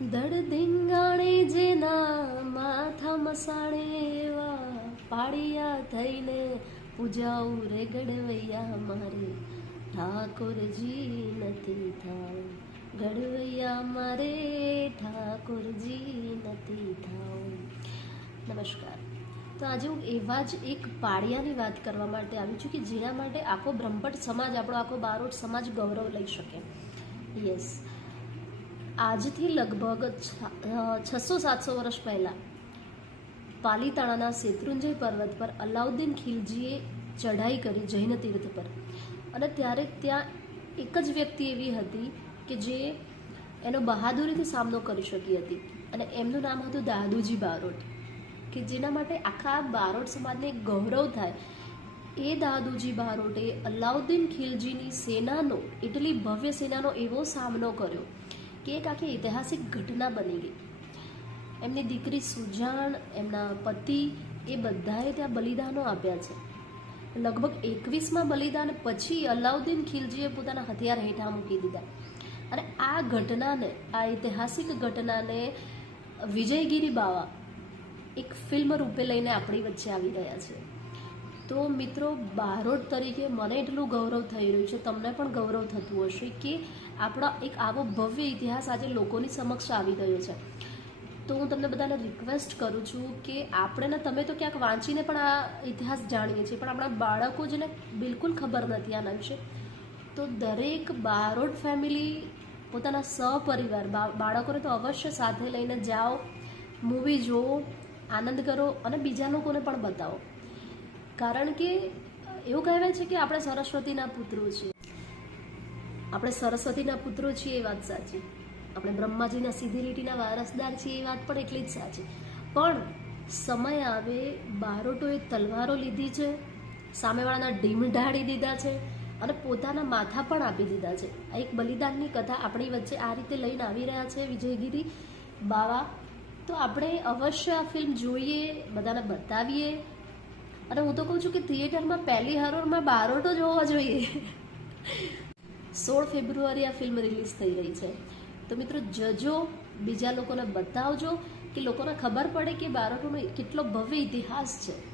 દડ ધીંગાણે જેના માથા મસાણે એવા પાડિયા થઈને પૂજાઓ રે ગડવૈયા મારે, ઠાકોરજી નથી થાવ. ગડવૈયા મારે, ઠાકોરજી નથી થાવ. નમસ્કાર. તો આજે હું એવા જ એક પાળિયાની વાત કરવા માટે આવી છું કે જેના માટે આખો બ્રહ્મભટ્ટ સમાજ, આપણો આખો બારોટ સમાજ ગૌરવ લઈ શકે. યસ આજથી લગભગ છસો સાતસો વર્ષ પહેલાં પાલીતાણાના શેત્રુંજય પર્વત પર અલાઉદ્દીન ખિલજીએ ચઢાઈ કરી જૈન તીર્થ પર. અને ત્યારે ત્યાં એક જ વ્યક્તિ એવી હતી કે જે એનો બહાદુરીથી સામનો કરી શકી હતી અને એમનું નામ હતું દાદુજી બારોટ, કે જેના માટે આખા બારોટ સમાજને ગૌરવ થાય. એ દાદુજી બારોટે અલાઉદ્દીન ખિલજીની સેનાનો, એટલી ભવ્ય સેનાનો એવો સામનો કર્યો કે એક આખી ઐતિહાસિક ઘટના બની ગઈ. એમની દીકરી સુજાણ, એમના પતિ એ બધાએ ત્યાં બલિદાનો આપ્યા છે. લગભગ એકવીસમાં બલિદાન પછી અલાઉદ્દીન ખિલજીએ પોતાના હથિયાર હેઠા મૂકી દીધા. અને આ ઘટનાને, આ ઐતિહાસિક ઘટનાને વિજયગીરી બાવા એક ફિલ્મ રૂપે લઈને આપણી વચ્ચે આવી રહ્યા છે. તો મિત્રો, બારોટ તરીકે મને એટલું ગૌરવ થઈ રહ્યું છે, તમને પણ ગૌરવ થતું હશે કે આપણા એક આવો ભવ્ય ઇતિહાસ આજે લોકોની સમક્ષ આવી ગયો છે. તો હું તમને બધાને રિક્વેસ્ટ કરું છું કે આપણે ને તમે તો ક્યાંક વાંચીને પણ આ ઇતિહાસ જાણીએ છીએ, પણ આપણા બાળકો જેને બિલકુલ ખબર નથી આના વિશે. તો દરેક બારોટ ફેમિલી પોતાના સહપરિવાર બાળકોને તો અવશ્ય સાથે લઈને જાઓ મૂવી જુઓ, આનંદ કરો અને બીજા લોકોને પણ બતાવો. કારણ કે એવું કહેવાય છે કે આપણે સરસ્વતીના પુત્રો છીએ. આપણે સરસ્વતીના પુત્રો છીએ એ વાત સાચી. આપણે બ્રહ્માજીના સીધી લીટીના વારસદાર છીએ એ વાત પણ એટલી જ સાચી. પણ સમય આવે, બારોટોએ તલવારો લીધી છે, સામેવાળાના ડીમ ઢાળી દીધા છે અને પોતાના માથા પણ આપી દીધા છે. આ એક બલિદાનની કથા આપણી વચ્ચે આ રીતે લઈને આવી રહ્યા છે વિજયગીરી. બાવા, તો આપણે અવશ્ય આ ફિલ્મ જોઈએ, બધાને બતાવીએ. અને હું તો કહું છું કે થિયેટરમાં પહેલી હરોરમાં બારોટો જોવા જોઈએ. સોળ ફેબ્રુઆરી આ ફિલ્મ રિલીઝ થઈ રહી છે. તો મિત્રો, જજો, બીજા લોકોને બતાવજો કે લોકોને ખબર પડે કે બાળકોનો કેટલો ભવ્ય ઇતિહાસ છે.